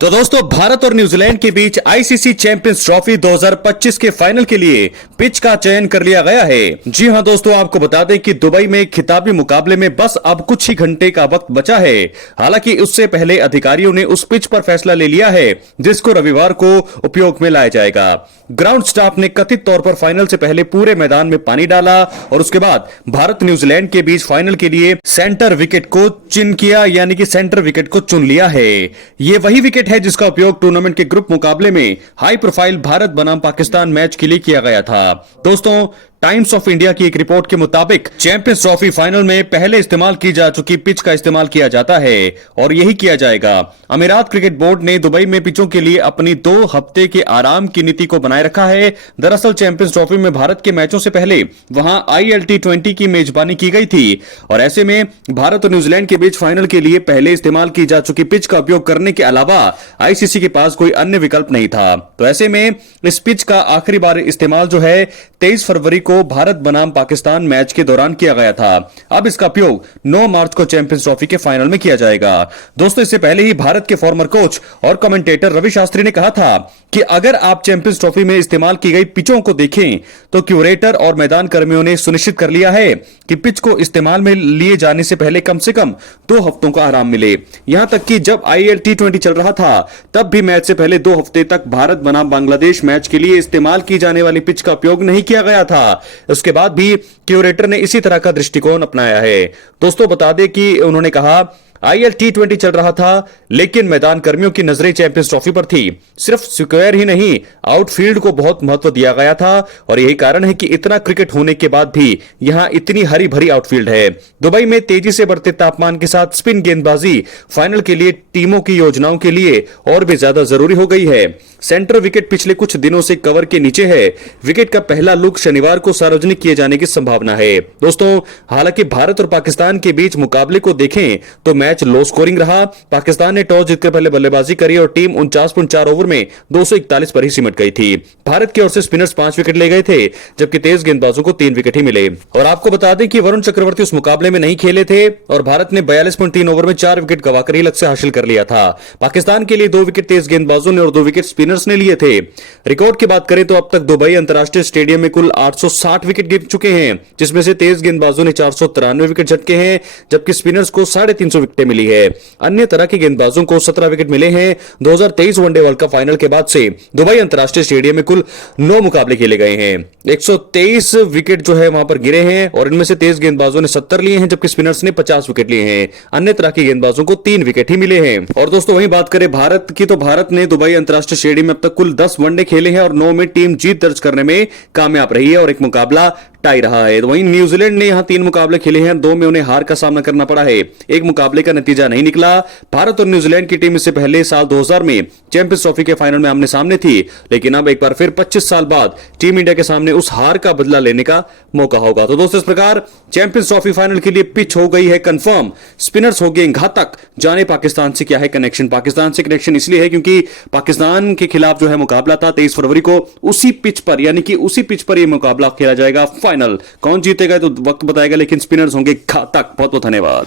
तो दोस्तों, भारत और न्यूजीलैंड के बीच आईसीसी चैंपियंस ट्रॉफी 2025 के फाइनल के लिए पिच का चयन कर लिया गया है। जी हां दोस्तों, आपको बता दें कि दुबई में खिताबी मुकाबले में बस अब कुछ ही घंटे का वक्त बचा है। हालांकि उससे पहले अधिकारियों ने उस पिच पर फैसला ले लिया है जिसको रविवार को उपयोग में लाया जाएगा। ग्राउंड स्टाफ ने कथित तौर पर फाइनल से पहले पूरे मैदान में पानी डाला और उसके बाद भारत न्यूजीलैंड के बीच फाइनल के लिए सेंटर विकेट को चिन्ह किया, यानी कि सेंटर विकेट को चुन लिया है। ये वही विकेट है जिसका उपयोग टूर्नामेंट के ग्रुप मुकाबले में हाई प्रोफाइल भारत बनाम पाकिस्तान मैच के लिए किया गया था। दोस्तों, टाइम्स ऑफ इंडिया की एक रिपोर्ट के मुताबिक चैंपियंस ट्रॉफी फाइनल में पहले इस्तेमाल की जा चुकी पिच का इस्तेमाल किया जाता है और यही किया जाएगा। अमीरात क्रिकेट बोर्ड ने दुबई में पिचों के लिए अपनी 2 हफ्ते के आराम की नीति को बनाए रखा है। दरअसल चैंपियंस ट्रॉफी में भारत के मैचों से पहले वहां ILT20 की मेजबानी की गई थी और ऐसे में भारत और न्यूजीलैंड के बीच फाइनल के लिए पहले इस्तेमाल की जा चुकी पिच का उपयोग करने के अलावा आईसीसी के पास कोई अन्य विकल्प नहीं था। तो ऐसे में इस पिच का आखिरी बार इस्तेमाल जो है 23 फरवरी को भारत बनाम पाकिस्तान मैच के दौरान किया गया था। अब इसका उपयोग 9 मार्च को चैंपियंस ट्रॉफी के फाइनल में किया जाएगा। दोस्तों, इससे पहले ही भारत के फॉर्मर कोच और कमेंटेटर रवि शास्त्री ने कहा था कि अगर आप चैंपियंस ट्रॉफी में इस्तेमाल की गई पिचों को देखें तो क्यूरेटर और मैदान कर्मियों ने सुनिश्चित कर लिया है कि पिच को इस्तेमाल में लिए जाने से पहले कम से कम 2 हफ्तों का आराम मिले। यहां तक कि जब ILT20 चल रहा था तब भी मैच से पहले 2 हफ्ते तक भारत बनाम बांग्लादेश मैच के लिए इस्तेमाल की जाने वाली पिच का उपयोग नहीं किया गया था। उसके बाद भी क्यूरेटर ने इसी तरह का दृष्टिकोण अपनाया है। दोस्तों, बता दें कि उन्होंने कहा ILT20 चल रहा था लेकिन मैदान कर्मियों की नजरें चैंपियंस ट्रॉफी पर थी। सिर्फ स्क्वायर ही नहीं, आउटफील्ड को बहुत महत्व दिया गया था और यही कारण है कि इतना क्रिकेट होने के बाद भी यहां इतनी हरी भरी आउटफील्ड है। दुबई में तेजी से बढ़ते तापमान के साथ स्पिन गेंदबाजी फाइनल के लिए टीमों की योजनाओं के लिए और भी ज्यादा जरूरी हो गई है। सेंटर विकेट पिछले कुछ दिनों से कवर के नीचे है। विकेट का पहला लुक शनिवार को सार्वजनिक किए जाने की संभावना है। दोस्तों, हालांकि भारत और पाकिस्तान के बीच मुकाबले को देखें तो मैच लो स्कोरिंग रहा। पाकिस्तान ने टॉस जीतकर पहले बल्लेबाजी करी और टीम 49.4 ओवर में 241 पर ही सिमट गई थी। भारत की ओर से स्पिनर्स 5 विकेट ले गए थे जबकि तेज गेंदबाजों को 3 विकेट ही मिले। और आपको बता दें कि वरुण चक्रवर्ती उस मुकाबले में नहीं खेले थे और भारत ने 42.3 ओवर में 4 विकेट गवाकर ही लक्ष्य हासिल कर लिया था। पाकिस्तान के लिए 2 विकेट तेज गेंदबाजों ने और 2 विकेट स्पिनर्स ने लिए थे। रिकॉर्ड की बात करें तो अब तक दुबई अंतरराष्ट्रीय स्टेडियम में कुल 860 विकेट गिर चुके हैं, जिसमें से तेज गेंदबाजों ने 493 विकेट झटके हैं जबकि स्पिनर्स को 350 विकेट मिली है। अन्य तरह के गेंदबाजों को 17 विकेट मिले हैं। 2023 वनडे वर्ल्ड कप फाइनल के बाद से दुबई अंतरराष्ट्रीय स्टेडियम में कुल 9 मुकाबले खेले गए हैं। 123 विकेट जो है वहां पर गिरे हैं और इनमें से तेज गेंदबाजों ने 70 लिए हैं जबकि स्पिनर्स ने 50 विकेट लिए हैं। अन्य तरह के गेंदबाजों को 3 विकेट ही मिले हैं। और दोस्तों, वहीं बात करें भारत की तो भारत ने दुबई अंतरराष्ट्रीय स्टेडियम में अब तक कुल 10 वनडे खेले हैं और 9 में टीम जीत दर्ज करने में कामयाब रही है और एक मुकाबला टाई रहा है। तो वहीं न्यूजीलैंड ने यहां 3 मुकाबले खेले हैं, 2 में उन्हें हार का सामना करना पड़ा है। एक मुकाबले का नतीजा नहीं निकला। भारत और न्यूजीलैंड की टीम इससे पहले साल 2000 में चैंपियंस ट्रॉफी के फाइनल में आमने सामने थी, लेकिन अब एक बार फिर 25 साल बाद टीम इंडिया के सामने उस हार का बदला लेने का मौका होगा। तो दोस्तों, इस प्रकार चैंपियंस ट्रॉफी फाइनल के लिए पिच हो गई है कंफर्म। स्पिनर्स हो गए घातक। जाने पाकिस्तान से क्या है कनेक्शन। पाकिस्तान से कनेक्शन इसलिए है क्योंकि पाकिस्तान के खिलाफ जो है मुकाबला था 23 फरवरी को उसी पिच पर, यानी कि उसी पिच पर यह मुकाबला खेला जाएगा फाइनल। कौन जीतेगा तो वक्त बताएगा, लेकिन स्पिनर्स होंगे घातक। बहुत बहुत धन्यवाद।